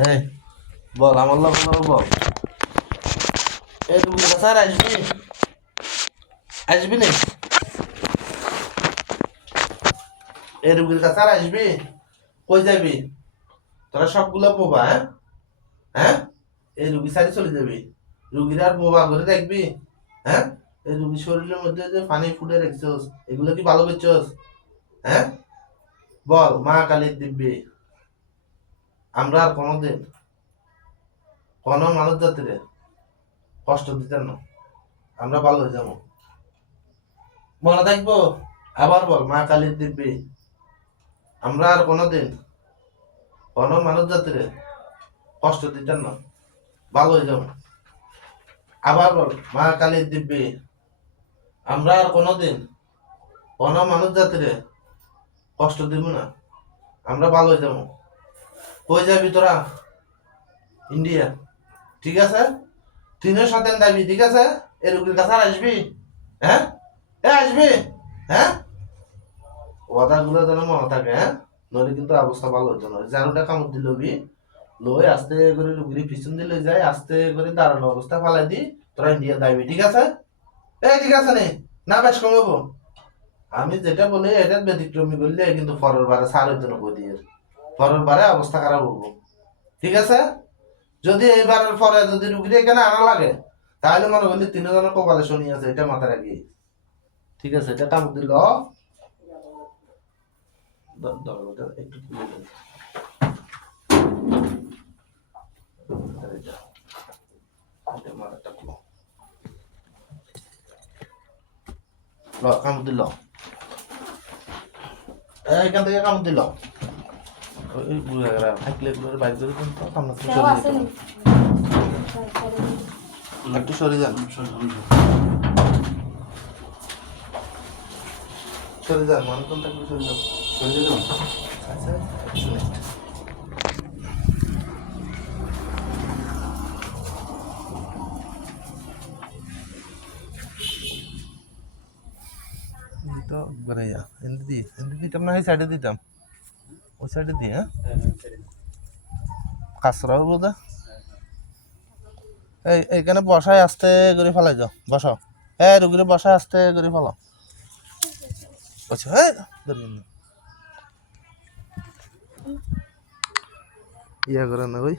এই বল আমার লোক বল। এই রুগীর কাছে আর আসবি? আসবি নি? এই রুগীর কাছে আর আসবি? কই যাবি? তোরা সবগুলো পোবা, হ্যাঁ? হ্যাঁ, এই রুগী সারি চলে যাবি? রুগীর আর বোবা করে দেখবি? হ্যাঁ, এই রুগীর শরীরের মধ্যে যে পানি ফুটে রেখেছস এগুলো কি ভালো করছস? হ্যাঁ, বল মা কালীর দিব্যি আমরা আর কোনোদিন কোনো মানুষ জাতিরে কষ্ট দিতেন না। আমরা ভালো হয়ে যাবো, মনে থাকবো। আবার বল মা কালীর দিব্যি আমরা আর কোনোদিন কোনো মানুষ জাতিরে কষ্ট দিতেন না, ভালো হয়ে যাবো। আবার বল মা কালীর দিব্যি আমরা আর কোনোদিন কোনো মানুষ জাতিরে কষ্ট দিব না, আমরা ভালো হয়ে যাবো। কই যাবি তোরা? ইন্ডিয়া, ঠিক আছে? তিনের সাথে যাবি, ঠিক আছে? এই রুগীর কাছে আর আসবি? হ্যাঁ, এ আসবি? হ্যাঁ, ওয়াদাগুলো যেন মনে থাকে, হ্যাঁ? নইলে কিন্তু অবস্থা ভালো হচ্ছে না। জারুটা কামড় দিলবি, লই আস্তে করে রুগীর পিছন দিলে যায়, আস্তে করে দাঁড়ানো অবস্থা ফালাই দি, তোরা ইন্ডিয়া যাবি, ঠিক আছে? এই ঠিক আছে নে, না বেশ কমাবো। আমি যেটা বলি এটা ব্যতিক্রমী করলে কিন্তু পরের বারে সার হইতে না বই দিয়ে, পরের বারে অবস্থা খারাপ হবো, ঠিক আছে? যদি এইবারের পরে যদি রুগীর এখানে আনা লাগে তাহলে মনে করলি তিনজনের কপালে শনি আছে, এটা মাথায় রাখি, ঠিক আছে? এটা কামড় দিল একটু তুলে দেন। কামড় দিল, এইখান থেকে কামড় দিল। ওই বুড়া থাকলে এগুলোর বাইক ধরে কিন্তু সামনে থেকে সরে যেতে হবে। একটু সরে যান, সরে যান, মানুষ থাকলে সরে যান, সরে যান। আচ্ছা, একটু নেক্সট তো করে যা এমনি দিতাম না, এই সাইডে দিতাম, ওই সাইডে দিয়ে, হ্যাঁ কাঁচরা হবো দা। এইখানে বসায় আস্তে করে ফেলাই যাও, বসাও। হ্যাঁ রুগীরে বসায় আস্তে করে ফেলাও। আচ্ছা, হ্যাঁ ইয়া করে না ওই